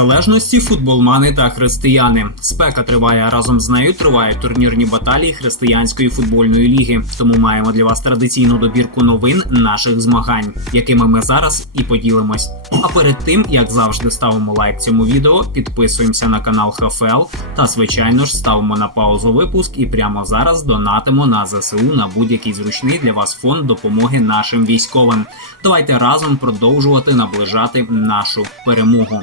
незалежності, футболмани та християни. Спека триває разом з нею. Тривають турнірні баталії християнської футбольної ліги. Тому маємо для вас традиційну добірку новин наших змагань, якими ми зараз і поділимось. А перед тим, як завжди, ставимо лайк цьому відео, підписуємося на канал ХФЛ та, звичайно ж, ставимо на паузу випуск і прямо зараз донатимо на ЗСУ на будь-який зручний для вас фонд допомоги нашим військовим. Давайте разом продовжувати наближати нашу перемогу.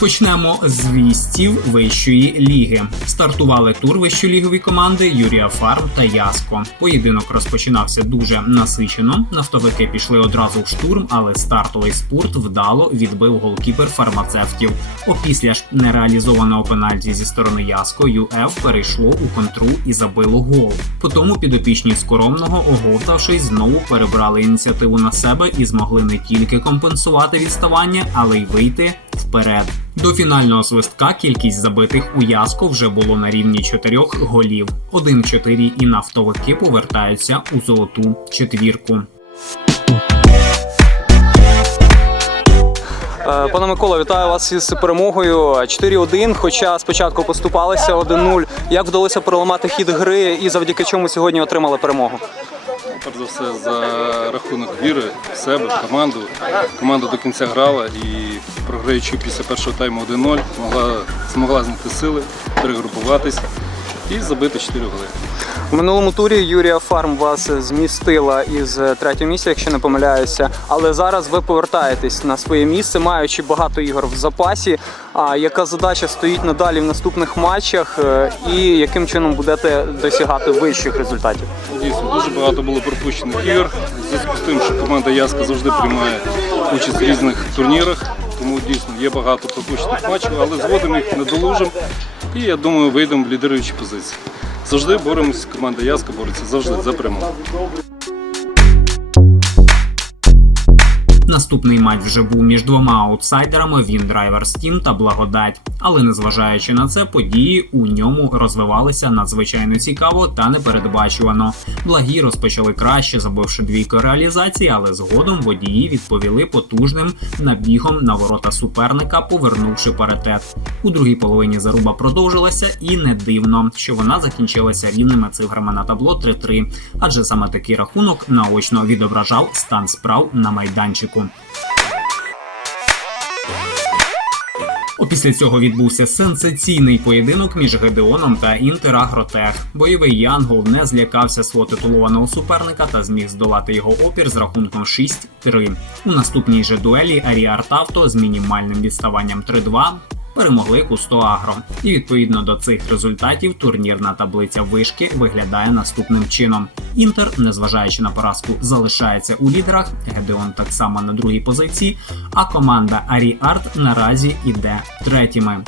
Почнемо з вістів вищої ліги. Стартували тур вищолігові команди Юрія Фарм та Яско. Поєдинок розпочинався дуже насичено. Нафтовики пішли одразу в штурм, але стартовий спурт вдало відбив голкіпер фармацевтів. Опісля ж нереалізованого пенальті зі сторони Яско ЮФ перейшло у контру і забило гол. Потому підопічні скоромного, оговтавшись, знову перебрали ініціативу на себе і змогли не тільки компенсувати відставання, але й вийти вперед. До фінального свистка кількість забитих у Яско вже було на рівні чотирьох голів. 1-4 і нафтовики повертаються у золоту четвірку. Е, Пане Микола, вітаю вас із перемогою 4-1, хоча спочатку поступалися 1-0. Як вдалося переламати хід гри і завдяки чому сьогодні отримали перемогу? Перш за все за рахунок віри в себе, в команду. Команда до кінця грала і програючи після першого тайму 1-0, змогла, знайти сили, перегрупуватись і забити 4 голи. У минулому турі Юрія Фарм вас змістила із третього місця, якщо не помиляюся. Але зараз ви повертаєтесь на своє місце, маючи багато ігор в запасі. А яка задача стоїть надалі в наступних матчах, е, і яким чином будете досягати вищих результатів? Дійсно, дуже багато було пропущених ігор. Зв'язку з тим, що команда Яска завжди приймає участь в різних турнірах. Тому дійсно є багато пропущених матчів, але згодом їх не долужимо. І я думаю, вийдемо в лідеруючі позиції. Завжди боремося, команда Яска бореться завжди за перемогу. Наступний матч вже був між двома аутсайдерами Він драйвер Тім та Благодать. Але незважаючи на це, події у ньому розвивалися надзвичайно цікаво та непередбачувано. Благі розпочали краще, забивши двійко реалізації, але згодом водії відповіли потужним набігом на ворота суперника, повернувши паритет. У другій половині заруба продовжилася, і не дивно, що вона закінчилася рівними цифрами на табло 3-3, адже саме такий рахунок наочно відображав стан справ на майданчику. Опісля цього відбувся сенсаційний поєдинок між Гедеоном та Інтерагротех. Бойовий Янгол не злякався свого титулованого суперника та зміг здолати його опір з рахунком 6-3. У наступній же дуелі Аріартавто з мінімальним відставанням 3-2 перемогли Кусто Агро. І відповідно до цих результатів турнірна таблиця вишки виглядає наступним чином. Інтер, незважаючи на поразку, залишається у лідерах. Гедеон так само на другій позиції. А команда Арі Арт наразі іде третіми.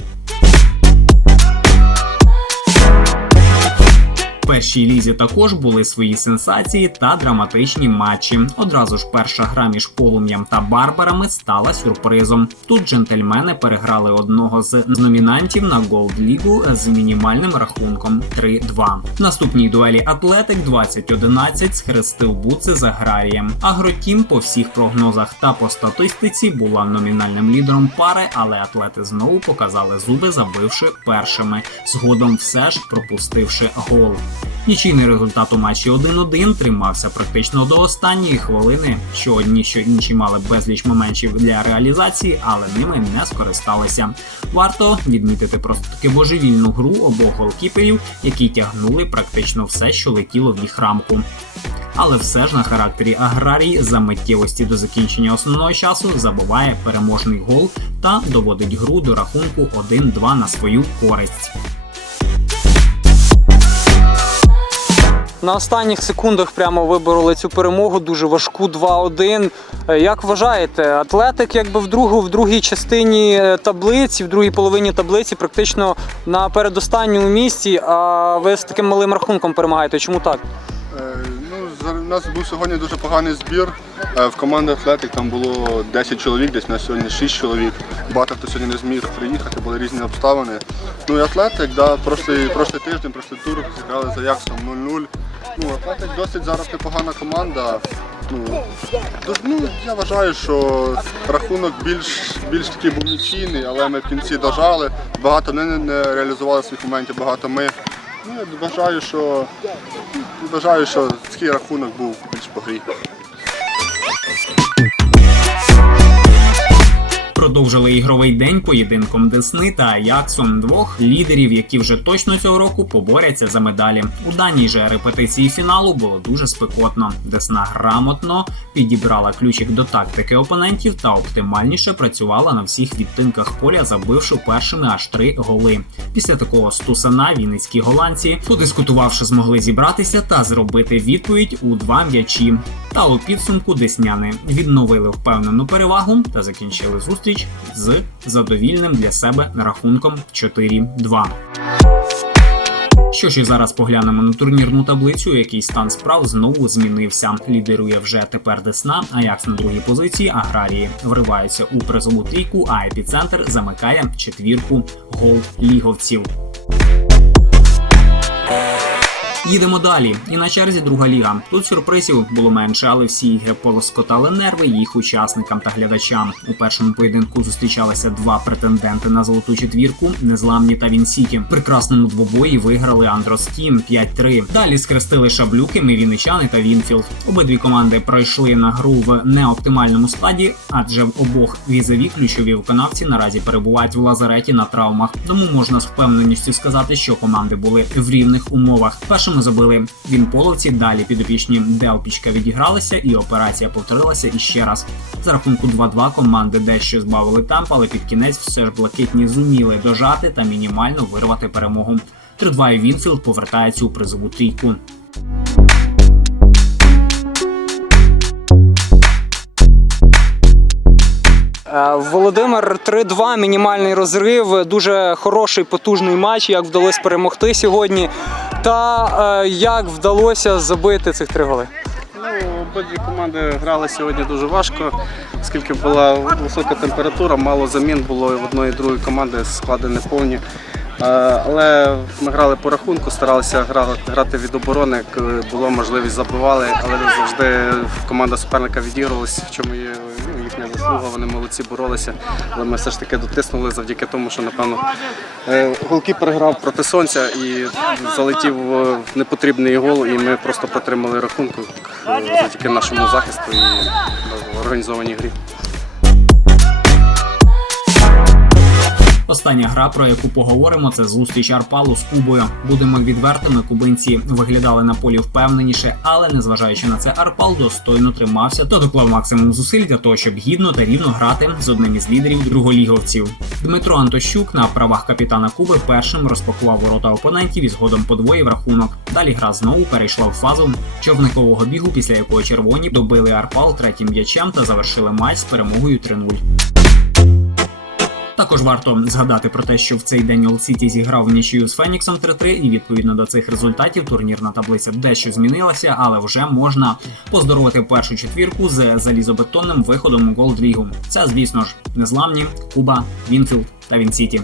Першій лізі також були свої сенсації та драматичні матчі. Одразу ж перша гра між полум'ям та барбарами стала сюрпризом. Тут джентльмени переграли одного з номінантів на Голд Лігу з мінімальним рахунком 3-2. Наступній дуелі Атлетик 2011 схрестив буци з аграрієм. Агротім по всіх прогнозах та по статистиці була номінальним лідером пари, але атлети знову показали зуби, забивши першими, згодом все ж пропустивши гол. Нічийний результат у матчі 1-1 тримався практично до останньої хвилини, що одні, що інші мали безліч моментів для реалізації, але ними не скористалися. Варто відмітити просто таки божевільну гру обох голкіперів, які тягнули практично все, що летіло в їх рамку. Але все ж на характері аграрій за миттєвості до закінчення основного часу забуває переможний гол та доводить гру до рахунку 1-2 на свою користь. На останніх секундах прямо вибороли цю перемогу, дуже важку 2-1. Е, Як вважаєте, атлетик якби в другу, в другій частині е, таблиці, в другій половині таблиці, практично на передостанньому місці, а ви з таким малим рахунком перемагаєте. Чому так? Е, Ну, у нас був сьогодні дуже поганий збір. В команді Атлетик там було 10 чоловік, десь на сьогодні 6 чоловік. Багато хто сьогодні не зміг приїхати, були різні обставини. Ну і Атлетик, да, прошлий, прошлий тиждень, прошлий тур зіграли за Яксом 0-0. Ну, Атлетик досить зараз непогана команда. Ну, ну, я вважаю, що рахунок більш, більш такий був нічийний, але ми в кінці дожали. Багато не, не реалізували своїх моментів, багато ми. Ну, я вважаю, що вважаю, що такий рахунок був більш по грі. Продовжили ігровий день поєдинком Десни та Аяксом двох лідерів, які вже точно цього року поборяться за медалі. У даній же репетиції фіналу було дуже спекотно. Десна грамотно підібрала ключик до тактики опонентів та оптимальніше працювала на всіх відтинках поля, забивши першими аж три голи. Після такого стусана вінницькі голландці, подискутувавши, змогли зібратися та зробити відповідь у два м'ячі. Та у підсумку десняни відновили впевнену перевагу та закінчили зустріч з задовільним для себе рахунком 4-2. Що ж і зараз поглянемо на турнірну таблицю, який стан справ знову змінився. Лідирує вже тепер Десна, Аякс на другій позиції, Аграрії вриваються у призову трійку, а епіцентр замикає четвірку гол-ліговців. Їдемо далі. І на черзі друга ліга. Тут сюрпризів було менше, але всі ігри полоскотали нерви їх учасникам та глядачам. У першому поєдинку зустрічалися два претенденти на золоту четвірку незламні та Вінсіті. В прекрасному двобої виграли Андрос Тім 5-3. Далі скрестили шаблюки, Мівіничани та Вінфілд. Обидві команди пройшли на гру в неоптимальному складі, адже в обох візові ключові виконавці наразі перебувають в лазареті на травмах. Тому можна з впевненістю сказати, що команди були в рівних умовах. Першими забили вінполовці, далі підопічні Делпічка відігралися, і операція повторилася іще раз. За рахунку 2-2 команди дещо збавили темп, але під кінець все ж блакитні зуміли дожати та мінімально вирвати перемогу. 3-2 і Вінфілд повертається у призову трійку. Е, Володимир 3-2, мінімальний розрив, дуже хороший потужний матч. Як вдалося перемогти сьогодні, та е, як вдалося забити цих три голи. Ну, обидві команди грали сьогодні дуже важко, оскільки була висока температура, мало замін було в одної і другої команди склади не повні. Е, Але ми грали по рахунку, старалися грати від оборони, коли було можливість забивали, але завжди команда суперника відігрувалася, в чому є заслуга, вони молодці боролися. Але ми все ж таки дотиснули завдяки тому, що напевно голки переграв проти сонця і залетів в непотрібний гол, і ми просто потримали рахунку е, завдяки нашому захисту і е, організованій грі. Остання гра, про яку поговоримо, це зустріч Арпалу з Кубою. Будемо відвертими, кубинці виглядали на полі впевненіше, але незважаючи на це, Арпал достойно тримався та доклав максимум зусиль для того, щоб гідно та рівно грати з одним із лідерів друголіговців. Дмитро Антощук на правах капітана Куби першим розпакував ворота опонентів і згодом подвоїв рахунок. Далі гра знову перейшла в фазу човникового бігу, після якого червоні добили Арпал третім м'ячем та завершили матч з перемогою 3-0. Також варто згадати про те, що в цей день Ол Сіті зіграв нічию з Феніксом 3-3, і відповідно до цих результатів турнірна таблиця дещо змінилася, але вже можна поздоровити першу четвірку з залізобетонним виходом у Голд Лігу. Це, звісно ж, незламні, Куба, Вінфілд та Вінсіті.